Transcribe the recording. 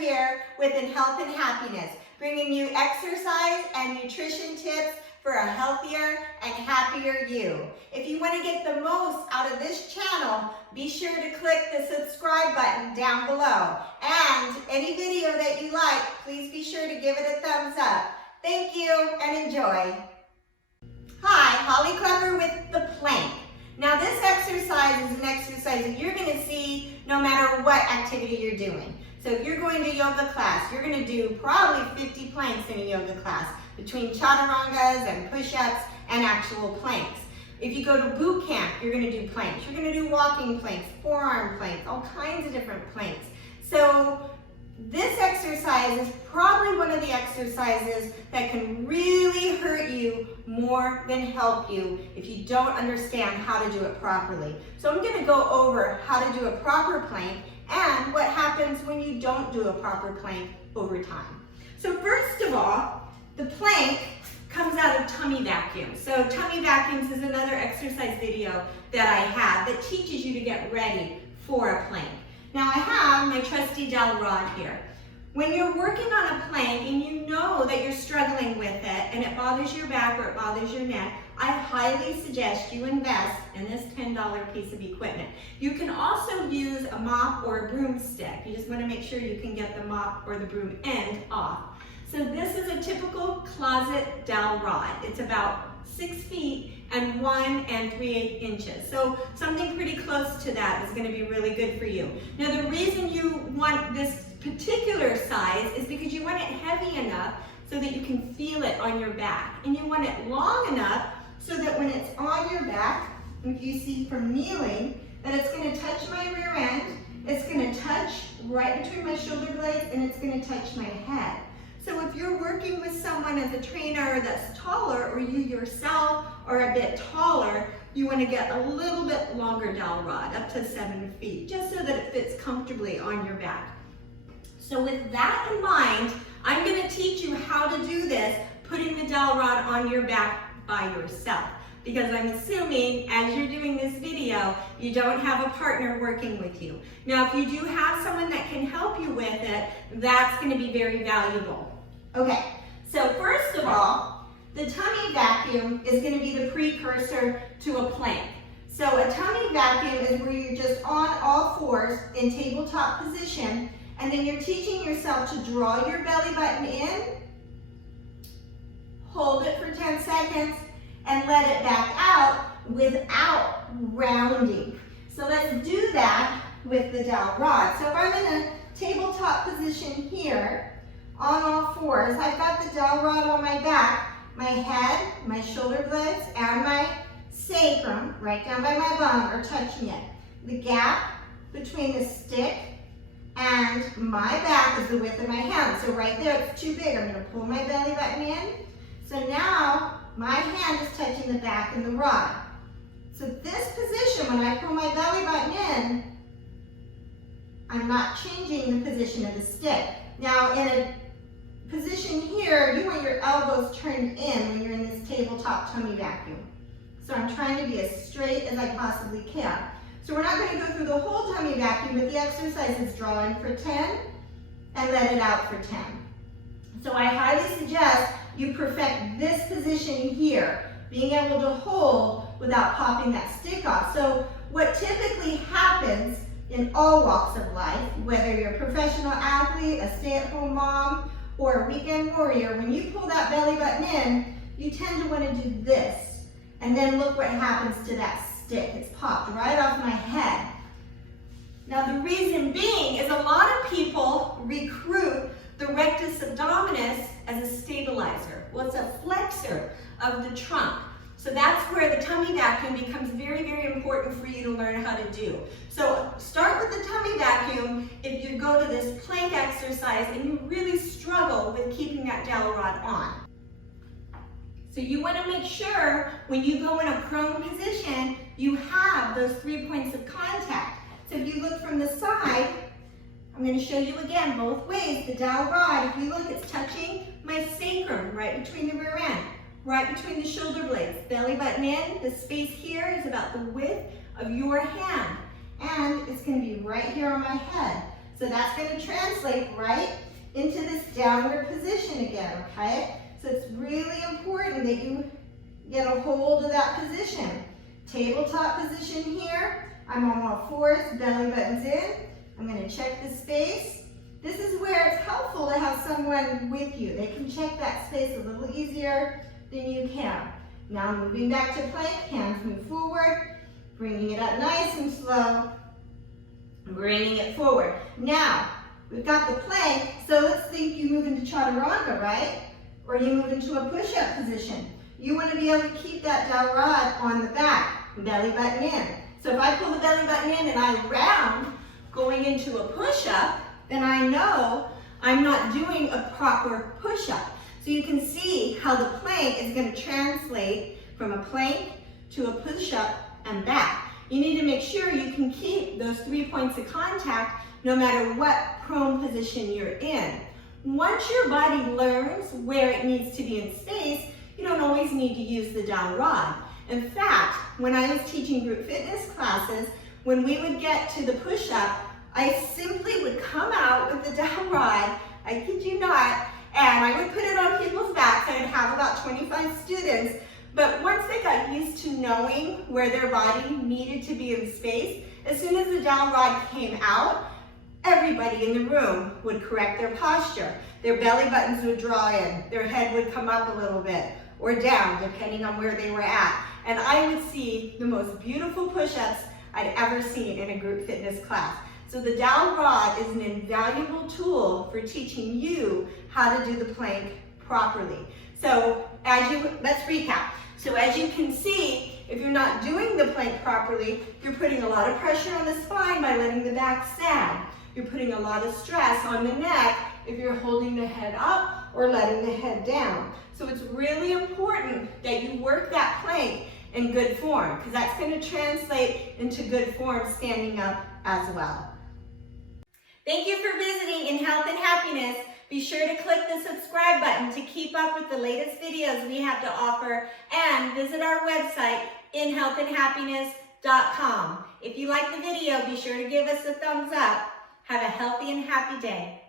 here with Health and Happiness, bringing you exercise and nutrition tips for a healthier and happier you. If you want to get the most out of this channel, be sure to click the subscribe button down below. And any video that you like, please be sure to give it a thumbs up. Thank you and enjoy. Hi, Holly Clever with the plank. Now this exercise is an exercise that you're going to see no matter what activity you're doing. So if you're going to yoga class, you're going to do probably 50 planks in a yoga class between chaturangas and push-ups and actual planks. If you go to boot camp, you're going to do planks. You're going to do walking planks, forearm planks, all kinds of different planks. So this exercise is probably one of the exercises that can really hurt you more than help you if you don't understand how to do it properly. So I'm going to go over how to do a proper plank and what happens when you don't do a proper plank over time. So first of all, the plank comes out of tummy vacuums. So tummy vacuums is another exercise video that I have that teaches you to get ready for a plank. Now I have my trusty dowel rod here. When you're working on a plank and you know that you're struggling with it and it bothers your back or it bothers your neck, I highly suggest you invest in this $10 piece of equipment. You can also use a mop or a broomstick. You just want to make sure you can get the mop or the broom end off. So this is a typical closet dowel rod. It's about 6 feet and 1 3/8 inches. So something pretty close to that is going to be really good for you. Now the reason you want this particular size is because you want it heavy enough so that you can feel it on your back. And you want it long enough so that when it's on your back, if you see from kneeling, that it's going to touch my rear end, it's going to touch right between my shoulder blades, and it's going to touch my head. So if you're working with someone as a trainer that's taller, or you yourself are a bit taller, you want to get a little bit longer dowel rod, up to 7 feet, just so that it fits comfortably on your back. So with that in mind, I'm going to teach you how to do this, putting the dowel rod on your back by yourself. Because I'm assuming as you're doing this video, you don't have a partner working with you. Now, if you do have someone that can help you with it, that's going to be very valuable. Okay, so first of all, the tummy vacuum is going to be the precursor to a plank. So a tummy vacuum is where you're just on all fours in tabletop position, and then you're teaching yourself to draw your belly button in, hold it for 10 seconds, and let it back out without rounding. So let's do that with the dowel rod. So if I'm in a tabletop position here, on all fours, I've got the dowel rod on my back, my head, my shoulder blades, and my sacrum, right down by my bum, are touching it. The gap between the stick and my back is the width of my hand. So right there, it's too big. I'm going to pull my belly button in. So now my hand is touching the back and the rod. So this position, when I pull my belly button in, I'm not changing the position of the stick. Now in a position here, you want your elbows turned in when you're in this tabletop tummy vacuum. So I'm trying to be as straight as I possibly can. So we're not going to go through the whole tummy vacuum, but the exercise is draw in for 10 and let it out for 10. So I highly suggest you perfect this position here, being able to hold without popping that stick off. So what typically happens in all walks of life, whether you're a professional athlete, a stay-at-home mom, or a weekend warrior, when you pull that belly button in, you tend to want to do this. And then look what happens to that stick. It's popped right off my head. Now the reason being is a lot of people recruit the rectus abdominis as a stabilizer. Well, it's a flexor of the trunk. So that's where the tummy vacuum becomes very, very important for you to learn how to do. So start with the tummy vacuum if you go to this plank exercise and you really struggle with keeping that dowel rod on. So you want to make sure when you go in a prone position, you have those 3 points of contact. So if you look from the side, I'm going to show you again both ways. The dowel rod, if you look, it's touching my sacrum right between the rear end, right between the shoulder blades. Belly button in, the space here is about the width of your hand. And it's going to be right here on my head. So that's going to translate right into this downward position again, okay? So it's really important that you get a hold of that position. Tabletop position here. I'm on all fours, belly button's in. I'm going to check the space. This is where it's helpful to have someone with you. They can check that space a little easier than you can. Now moving back to plank, hands move forward, bringing it up nice and slow, bringing it forward. Now, we've got the plank, so let's think you move into chaturanga, right? Or you move into a push-up position. You want to be able to keep that dowel rod on the back, belly button in. So if I pull the belly button in and I round going into a push-up, then I know I'm not doing a proper push-up. So you can see how the plank is going to translate from a plank to a push-up and back. You need to make sure you can keep those 3 points of contact no matter what prone position you're in. Once your body learns where it needs to be in space, you don't always need to use the dowel rod. In fact, when I was teaching group fitness classes, when we would get to the push-up, I simply would come out with the dowel rod, I kid you not, and I would put it on people's backs. I'd have about 25 students, but once they got used to knowing where their body needed to be in space, as soon as the dowel rod came out, everybody in the room would correct their posture. Their belly buttons would draw in, their head would come up a little bit, or down, depending on where they were at. And I would see the most beautiful push-ups I'd ever seen in a group fitness class. So the dowel rod is an invaluable tool for teaching you how to do the plank properly. So let's recap. So as you can see, if you're not doing the plank properly, you're putting a lot of pressure on the spine by letting the back sag. You're putting a lot of stress on the neck if you're holding the head up or letting the head down. So it's really important that you work that plank in good form, because that's going to translate into good form standing up as well. Thank you for visiting In Health and Happiness. Be sure to click the subscribe button to keep up with the latest videos we have to offer, and visit our website, inhealthandhappiness.com. If you like the video, be sure to give us a thumbs up. Have a healthy and happy day.